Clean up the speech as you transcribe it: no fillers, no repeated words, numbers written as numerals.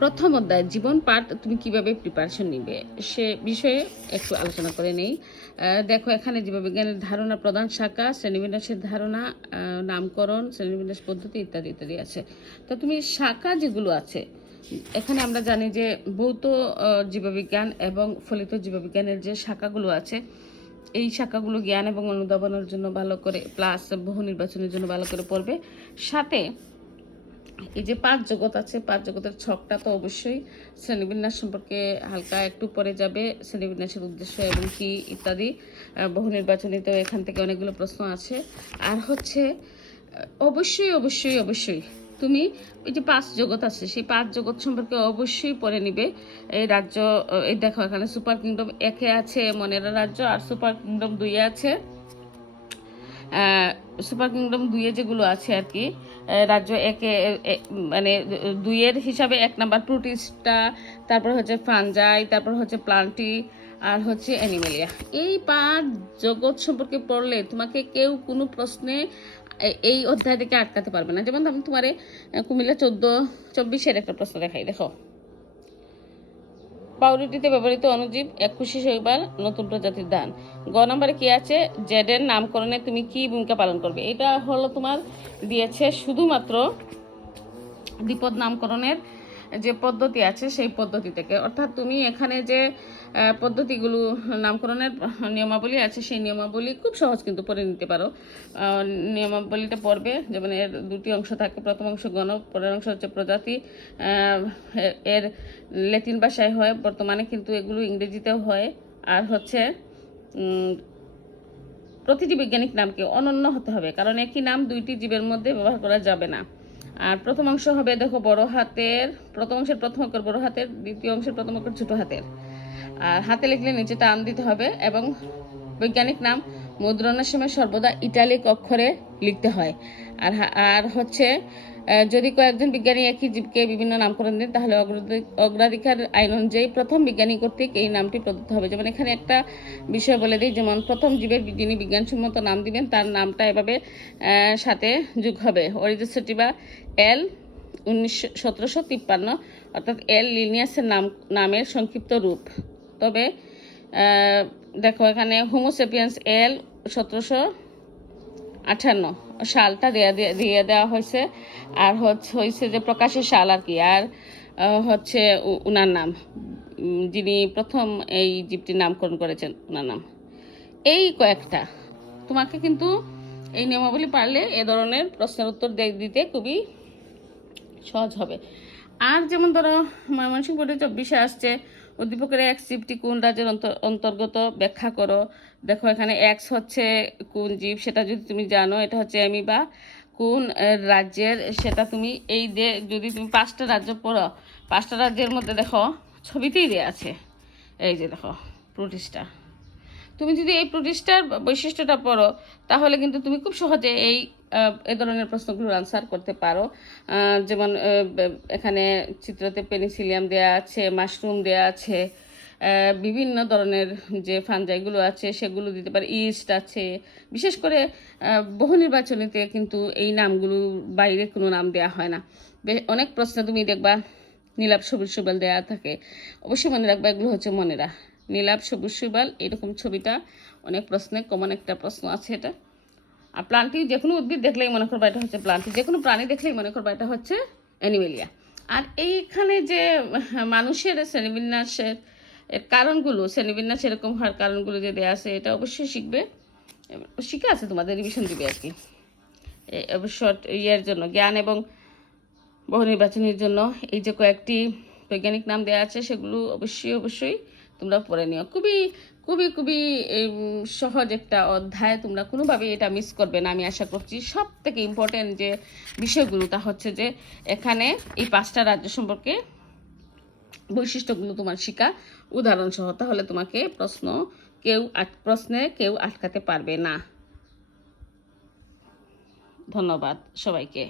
প্রথম অধ্যায় জীবন পাঠ তুমি কিভাবে প্রিপারেশন নিবে সে বিষয়ে একটু আলোচনা করে নেই। দেখো এখানে জীববিজ্ঞানের ধারণা, প্রধান শাখা, শ্রেণীবিন্যাসের ধারণা, নামকরণ, শ্রেণীবিন্যাস পদ্ধতি ইত্যাদি ইত্যাদি আছে। তো তুমি শাখা যেগুলো আছে এখানে আমরা জানি যে ভৌত জীববিজ্ঞান এবং ফলিত জীববিজ্ঞানের যে শাখাগুলো আছে এই শাখাগুলো জ্ঞান এবং অনুধাবনের জন্য ভালো করে, প্লাস বহু নির্বাচনের জন্য ভালো করে পড়বে। সাথে এই যে 5 জগৎ আছে, 5 জগতের ছকটা তো অবশ্যই, শ্রেণীবিন্যাস সম্পর্কে হালকা একটু পরে যাবে, শ্রেণীবিন্যাসের উদ্দেশ্য এবং কি ইত্যাদি। বহু নির্বাচনীতেও এখান থেকে অনেকগুলো প্রশ্ন আছে। আর হচ্ছে অবশ্যই অবশ্যই অবশ্যই তুমি এই যে 5 জগৎ আছে সেই 5 জগৎ সম্পর্কে অবশ্যই পড়ে নিবে। এই রাজ্য, এই দেখো এখানে সুপার কিংডম 1-এ আছে মনেরা রাজ্য, আর সুপার কিংডম 2-এ আছে। সুপার কিংডম 2-এ যেগুলো আছে আর কি, রাজ্য 1-এ মানে 2-এর হিসাবে 1 নাম্বার প্রোটিস্টা, তারপর হচ্ছে ফানজাই, তারপর হচ্ছে প্লান্টি, আর হচ্ছে অ্যানিমেলিয়া। এই 5 জগৎ সম্পর্কে পড়লে তোমাকে কেউ কোনো প্রশ্নে এই অধ্যায় থেকে আটকাতে পারবে না। যেমন আমি তোমার কুমিল্লা 14-24-এর একটা প্রশ্ন দেখাই, দেখো। পাউরুটিতে ব্যবহৃত অণুজীব, 21শে শৈবাল, নতুন প্রজাতির ধান। গ নম্বরে কি আছে, জেডের নামকরণে তুমি কি ভূমিকা পালন করবে? এটা হলো তোমার দিয়েছে শুধুমাত্র দ্বিপদ নামকরণের যে পদ্ধতি আছে সেই পদ্ধতি থেকে। অর্থাৎ তুমি এখানে যে পদ্ধতিগুলো, নামকরণের নিয়মাবলী আছে সেই নিয়মাবলী খুব সহজ কিন্তু পড়ে নিতে পারো। নিয়মাবলীটা পড়বে, যেমন এর 2টি অংশ থাকে। প্রথম অংশ গণ, পরের অংশ হচ্ছে প্রজাতি। এর ল্যাটিন ভাষায় হয়, বর্তমানে কিন্তু এগুলো ইংরেজিতেও হয়। আর হচ্ছে প্রতিটি বৈজ্ঞানিক নামকে অনন্য হতে হবে, কারণ একই নাম 2টি জীবের মধ্যে ব্যবহার করা যাবে না। আর প্রথম অংশ হবে, দেখো, বড় হাতের, প্রথম অংশের প্রথম অক্ষর বড় হাতের, দ্বিতীয় অংশের প্রথম অক্ষর ছোট হাতের। আর হাতে লিখলে নিচে টান দিতে হবে, এবং বৈজ্ঞানিক নাম মুদ্রণের সময় সর্বদা ইটালিক অক্ষরে লিখতে হয়। আর হচ্ছে যদি কয়েকজন বিজ্ঞানী একই জীবকে বিভিন্ন নামকরণ দেন, তাহলে অগ্রাধিকার আইন অনুযায়ী প্রথম বিজ্ঞানী কর্তৃক এই নামটি প্রদত্ত হবে। যেমন এখানে একটা বিষয় বলে দিই, যেমন প্রথম জীবের যিনি বিজ্ঞানসম্মত নাম দিবেন তার নামটা এভাবে সাথে যোগ হবে। অরিজিন সেটিভা এল 1753, অর্থাৎ এল লিনিয়াসের নামের সংক্ষিপ্ত রূপ। তবে দেখো এখানে হোমোসেপিয়েন্স এল 1758 সালটা দিয়ে দেওয়া হয়েছে। আর হয়েছে যে প্রকাশের সাল আর কি। আর হচ্ছে উনার নাম, যিনি প্রথম এই জীবটির নামকরণ করেছেন, উনার নাম। এই কয়েকটা তোমাকে কিন্তু এই নিয়মাবলী পারলে এ ধরনের প্রশ্নের উত্তর দিতে খুবই সহজ হবে। আর যেমন ধরো ময়মনসিংহ বোর্ডে 24-এ আসছে, উদ্দীপকের এক্স জীবটি কোন রাজ্যের অন্তর্গত ব্যাখ্যা করো। দেখো এখানে এক্স হচ্ছে কোন জীব সেটা যদি তুমি জানো, এটা হচ্ছে অ্যামিবা। কোন রাজ্যের সেটা তুমি এই যদি তুমি 5টা রাজ্য পড়ো, 5টা রাজ্যের মধ্যে দেখো ছবিতেই দেওয়া আছে, এই যে দেখো প্রোটিস্টা। তুমি যদি এই প্রোটিস্টার বৈশিষ্ট্যটা পড়ো তাহলে কিন্তু তুমি খুব সহজে এই ধরনের প্রশ্নগুলোর আনসার করতে পারো। যেমন এখানে চিত্রতে পেনিসিলিয়াম দেয়া আছে, মাশরুম দেয়া আছে, বিভিন্ন ধরনের যে ফানজাইগুলো আছে সেগুলো দিতে পারে, ইস্ট আছে। বিশেষ করে বহু নির্বাচনীতে কিন্তু এই নামগুলো বাইরে কোনো নাম দেওয়া হয় না। অনেক প্রশ্নে তুমি দেখবা নীলাভ সবুজ সুবাল দেওয়া থাকে। অবশ্যই মনে রাখবা এগুলো হচ্ছে মনেরা। নীলাভ সবুজ সুবাল, এরকম ছবিটা অনেক প্রশ্নে কমন একটা প্রশ্ন আছে এটা। আর প্লান্টি, যে কোনো উদ্ভিদ দেখলেই মনে করবা এটা হচ্ছে প্লান্টি, যে কোনো প্রাণী দেখলেই মনে করবা এটা হচ্ছে অ্যানিমেলিয়া। আর এইখানে যে মানুষের শ্রেণীবিন্যাসের কারণগুলো, শ্রেণীবিন্যাস এরকম হওয়ার কারণগুলো যে দেওয়া আছে এটা অবশ্যই শিখবে, শিখে আছে তোমাদের রিভিশন দিবে আর কি। শর্ট ইয়ের জন্য, জ্ঞান এবং বহু নির্বাচনের জন্য এই যে কয়েকটি বৈজ্ঞানিক নাম দেওয়া আছে সেগুলো অবশ্যই অবশ্যই তোমরা পড়ে নিও। খুবই খুবই খুবই সহজ একটা অধ্যায়, তোমরা কোনোভাবেই এটা মিস করবে না আমি আশা করছি। সব থেকে ইম্পর্টেন্ট যে বিষয়গুলো তা হচ্ছে যে এখানে এই 5টা রাজ্য সম্পর্কে বৈশিষ্ট্যগুলো তোমার শিখা উদাহরণসহ, তাহলে তোমাকে প্রশ্নে কেউ আটকাতে পারবে না। ধন্যবাদ সবাইকে।